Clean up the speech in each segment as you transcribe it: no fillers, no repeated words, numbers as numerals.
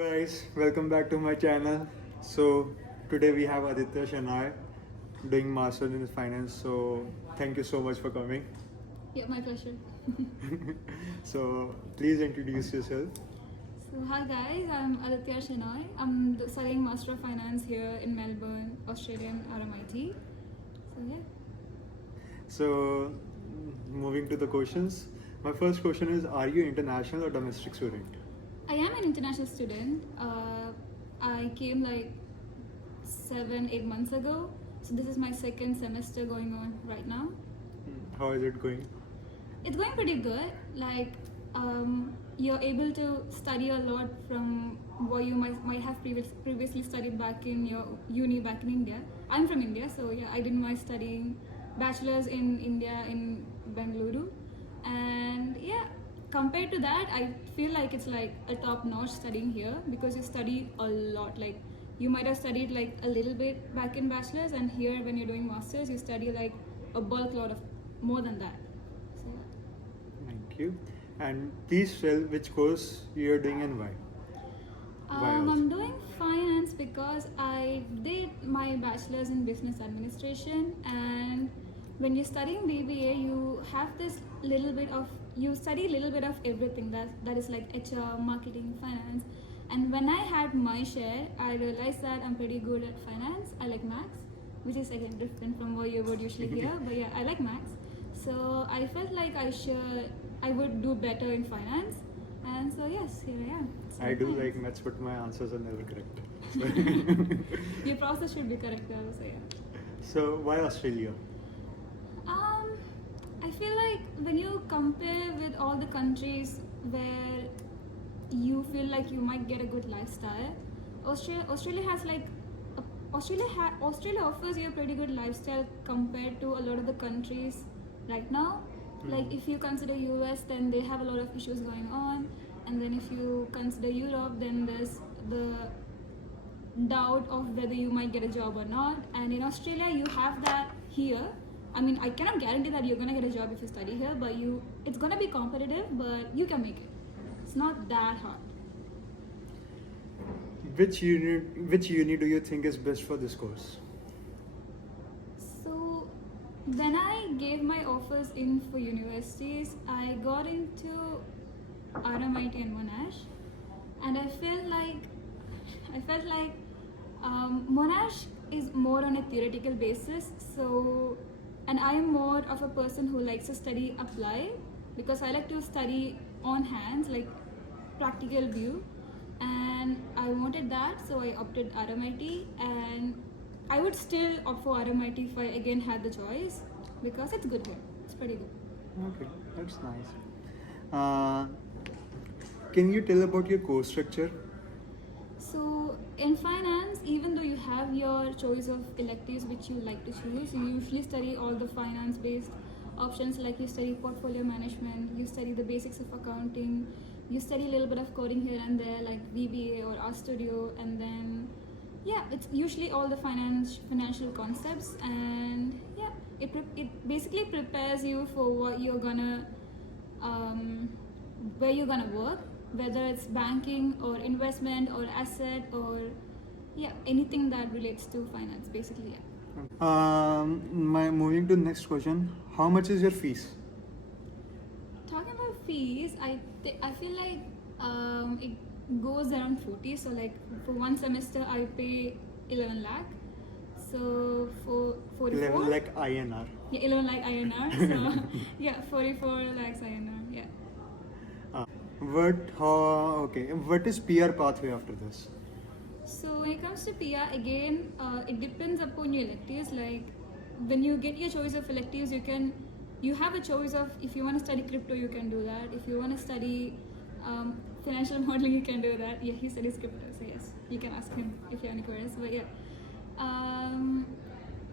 guys, welcome back to my channel. So today we have Adithya Shenoy doing Masters in Finance. So thank you so much for coming. Yeah, my pleasure. So please introduce yourself. So, hi guys, I'm Adithya Shenoy. I'm studying Master of Finance here in Melbourne, Australian RMIT. So, yeah. So moving to the questions. My first question is, are you international or domestic student? I am an international student. I came like 7-8 months ago. So, this is my second semester going on right now. How is it going? It's going pretty good. Like, you're able to study a lot from what you might have previously studied back in your uni back in India. I'm from India, so yeah, I did my studying bachelor's in India in Bengaluru, and yeah, compared to that, I feel like it's like a top-notch studying here because you study a lot. Like, you might have studied like a little bit back in bachelor's, and here when you're doing masters, you study like a bulk lot of more than that. So yeah. Thank you. And please tell which course you are doing and why. Why also? I'm doing finance because I did my bachelor's in business administration, and when you're studying BBA, you have this little bit of you study a little bit of everything that is like HR, marketing, finance. And when I had my share, I realized that I'm pretty good at finance. I like maths, which is again different from what you would usually hear, but yeah, I like maths. So I felt like I would do better in finance, and so yes, here I am. So I do finance. like maths, but my answers are never correct. Your process should be correct, I would say. So why Australia? I feel like when you compare with all the countries where you feel like you might get a good lifestyle, Australia has like Australia offers you a pretty good lifestyle compared to a lot of the countries right now. Like, if you consider US, then they have a lot of issues going on, and then if you consider Europe, then there's the doubt of whether you might get a job or not. And in Australia, you have that here. I mean, I cannot guarantee that you're gonna get a job if you study here, but it's gonna be competitive, but you can make it. It's not that hard. Which uni do you think is best for this course? So, when I gave my offers in for universities, I got into RMIT and Monash, and I felt like Monash is more on a theoretical basis. So, and I am more of a person who likes to study applied because I like to study on hands, like practical view, and I wanted that, so I opted RMIT, and I would still opt for RMIT if I again had the choice because it's good here. It's pretty good. Okay, that's nice. Can you tell about your course structure? So in finance, even though you have your choice of electives which you like to choose, you usually study all the finance-based options. Like, you study portfolio management, you study the basics of accounting, you study a little bit of coding here and there, like VBA or RStudio, and then yeah, it's usually all the financial concepts, and yeah, it basically prepares you for what you're gonna where you're gonna work, whether it's banking or investment or asset or yeah, anything that relates to finance, basically. Yeah. Moving to the next question. How much is your fees? Talking about fees, I feel like it goes around 40. So like for one semester, I pay 11 lakh. So for 44. 11 lakh INR. Yeah, 11 lakh INR. So yeah, 44 lakhs INR. Yeah. What is PR pathway after this? So when it comes to PR, again, it depends upon your electives. Like, when you get your choice of electives, you have a choice of, if you want to study crypto, you can do that. If you want to study financial modeling, you can do that. Yeah, he studies crypto, so yes, you can ask him if you have any queries. But yeah,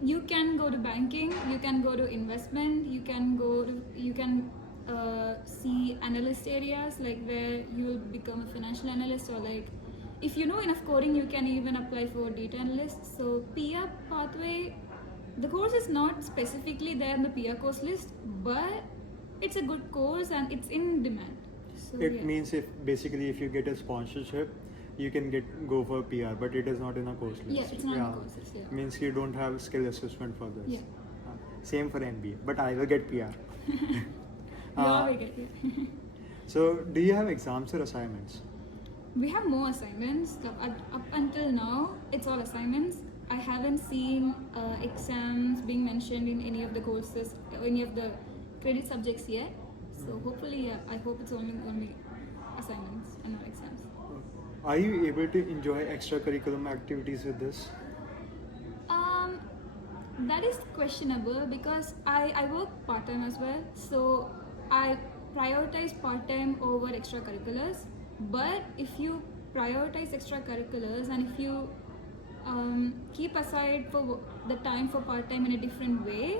you can go to banking, you can go to investment, you can see analyst areas, like where you will become a financial analyst, or like if you know enough coding, you can even apply for data analyst. So PR pathway, the course is not specifically there in the PR course list, but it's a good course and it's in demand. So, It means if you get a sponsorship, you can go for PR, but it is not in a course list. Yeah, it's not in the courses. Yeah. Means you don't have skill assessment for this. Yeah. Same for MBA, but I will get PR. You Uh, will get it. So, do you have exams or assignments? We have more assignments. Up until now, it's all assignments. I haven't seen exams being mentioned in any of the courses, any of the credit subjects yet. So hopefully, I hope it's only going to be assignments and not exams. Are you able to enjoy extracurriculum activities with this? That is questionable because I work part-time as well. So I prioritize part-time over extracurriculars. But if you prioritize extracurriculars and if you keep aside for the time for part-time in a different way,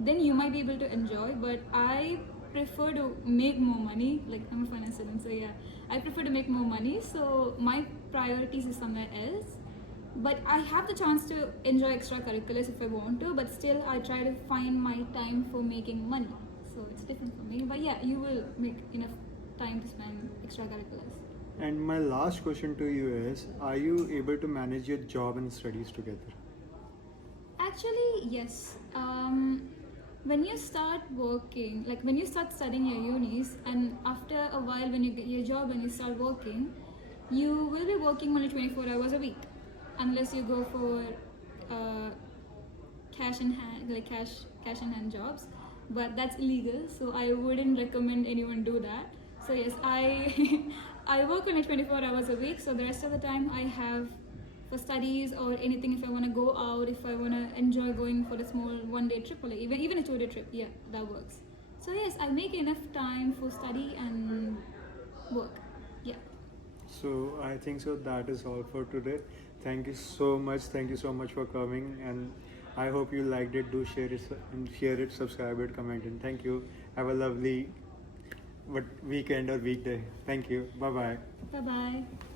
then you might be able to enjoy. But I prefer to make more money. Like, I'm a finance student, so yeah, I prefer to make more money. So my priorities is somewhere else. But I have the chance to enjoy extracurriculars if I want to, but still I try to find my time for making money. So it's different for me. But yeah, you will make enough time to spend extracurriculars. And my last question to you is, are you able to manage your job and studies together? Actually, yes. When you start working, like when you start studying your unis, and after a while when you get your job and you start working, you will be working only 24 hours a week, unless you go for cash in hand, like cash in hand jobs. But that's illegal, so I wouldn't recommend anyone do that. So yes, I I work only 24 hours a week, so the rest of the time I have for studies or anything. If I want to go out, if I want to enjoy going for a small one-day trip or like even a 2-day trip, yeah, that works. So yes, I make enough time for study and work. Yeah. So I think so that is all for today. Thank you so much. Thank you so much for coming, and I hope you liked it. Do share it, subscribe it, comment it. Thank you. Have a lovely weekend or weekday. Thank you. Bye bye. Bye bye.